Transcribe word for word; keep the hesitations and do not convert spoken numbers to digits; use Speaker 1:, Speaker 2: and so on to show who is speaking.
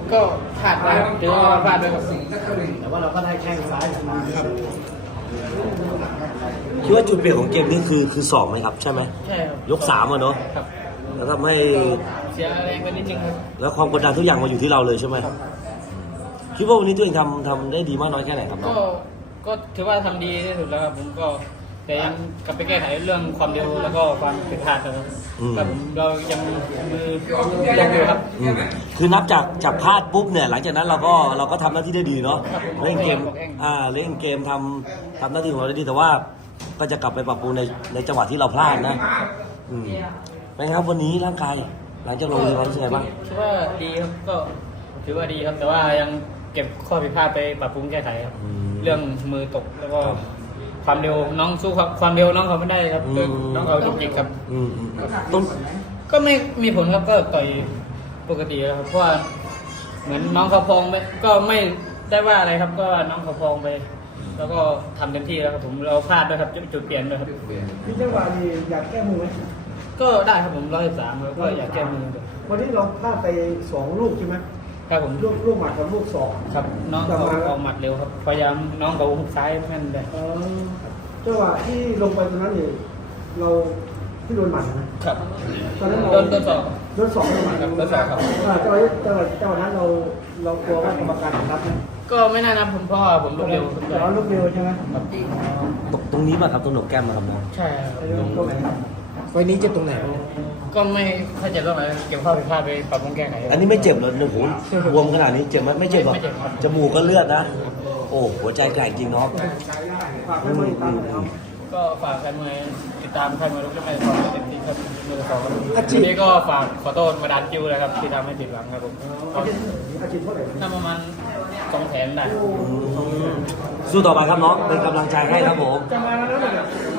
Speaker 1: ก็พลาดไปถือว่าพลาดไปครับ
Speaker 2: แต่ว่าเราก็ได้แข้งซ้ายมาครับ
Speaker 3: คิดว่าจุดเปลี่ยนของเกมนี้คือคือสองไหมครับใช่ไหม
Speaker 1: ใช่ครับ
Speaker 3: ยกสามอะเนาะ
Speaker 1: ครับ
Speaker 3: แล้วทำให้
Speaker 1: เสียแรงไปนิดนึงครับ
Speaker 3: แล้วความกดดันทุกอย่างมาอยู่ที่เราเลยใช่ไหมคิดว่าวันนี้ตัวเองทำทำได้ดีมากน้อยแค่ไหนครับน้อ
Speaker 1: ก็
Speaker 3: ง
Speaker 1: ก็ถือว่าทำดีที่สุดแล้วครับผมก็แต่ยังกลับไปแก้ไขเรื่องความเร็วแล้วก็ความผิดพลาดครับครับผมเรายังมือยังอยู่ครับ
Speaker 3: อืมคือนับจากจากพลาดปุ๊บเนี่ยหลังจากนั้นเราก็เราก็ทำหน้าที่ได้ดีเนาะ
Speaker 1: ครับผม
Speaker 3: เล่นเกม
Speaker 1: บอกเอง
Speaker 3: อ่าเล่นเกมทำทำหน้าที่ของเราได้ดีแต่ว่าก็จะกลับไปปรับปรุงในในจังหวะที่เราพลาดนะอืมเป็นไงครับวันนี้ร่างกายหลังจากลงมีความรู้สึกไงบ้าง
Speaker 1: คิดว่าดีครับก็ถือว่าดีครับแต่ว่ายังเก็บข้อผิดพลาดไปปรับปรุงแก้ไขครับ
Speaker 3: อืม
Speaker 1: เรื่องมือตกแล้วก็ความเร็วน้องสู้ครับความเร็วน้องเขาไม่ได้ครับ
Speaker 3: อืม
Speaker 1: น้องเขาจุกจิกครับ
Speaker 3: อืมอืมต้อง
Speaker 1: ก็ไม่มีผลครับก็ต่อยปกติแล้วครับเพราะว่าเหมือนน้องเขาพองไปก็ไม่ได้ว่าอะไรครับก็น้องเขาพองไป แล้วก็ทำเต็มที่แล้วครับผมเราพลาดด้วยครับจุดเปลี่ยนด้วยครับ
Speaker 2: พี่จังหวะนี้อยากแก้มือไหม
Speaker 1: ก็ได้ครับผมร้อยสามแล้วก็อยากแก้มือด้วย
Speaker 2: วันนี้เราพลาดไปสองลูกใช่ไหม
Speaker 1: ครับผม
Speaker 2: ลูกลูกหมัดกับลูกสอง
Speaker 1: ครับน้องเขาออกหมัดเร็วครับพยายามน้องเขาหุกซ้ายแม่นเลย
Speaker 2: เออจังหวะที่ลงไปตรงนั้นเนี่ยเราที่โดนหมัดนะครับ ตอนนั้นเรา
Speaker 1: โดนตัวสอง
Speaker 2: โดนสองโดนหมัด
Speaker 1: ครับโดนสองครับ
Speaker 2: อ่าจังหวะจังหวะจังหวะนั้นเราเรากลัวว่ากรรมการจะรับไหม
Speaker 1: ก็ไม่น่านับผมเพราะว่าผมลุกเร็ว
Speaker 2: แต่เราลูกเร็วใช่ไหม
Speaker 1: ครับ
Speaker 3: ตรงตรงนี้ป่ะครับตรงหนกแก้มนะครับน้อง
Speaker 1: ใช่ครับ
Speaker 2: ตรงไหน
Speaker 4: ไฟนี้เจ็บตรงไหนวะ
Speaker 1: ก็ไม่ถ้าเจ็บตรงไหนเก็บข้อผิดพลาดไปปรับปรุงแก้ไข
Speaker 3: อันนี้ไม่เจ็บเลยโอ้โหบวมขนาดนี้เจ็บไหมไม่เจ็บหรอก
Speaker 1: ไม่เจ็บครับ
Speaker 3: จมูกก็เลือดนะ โอ้หัวใจแกร่งจริงเนาะ
Speaker 2: ฝากให้บริการหน่อยครับ
Speaker 1: ก็ฝากแฟนมวยติดตามใครมาลุกได้ไหมขอเต็มที่ครับมือสองครับวันนี้ก็ฝากขอโทษมาดานคิวเลยครับที่ทำให้ผิดหวังครับผม
Speaker 2: อาชีพอาชีพเท่าไหร่
Speaker 1: น่าประมาณสองแสนได้
Speaker 3: สู้ต่อไปครับน้องเป็นกำลังใจให้ครับผม
Speaker 2: จะมาแล้วนะ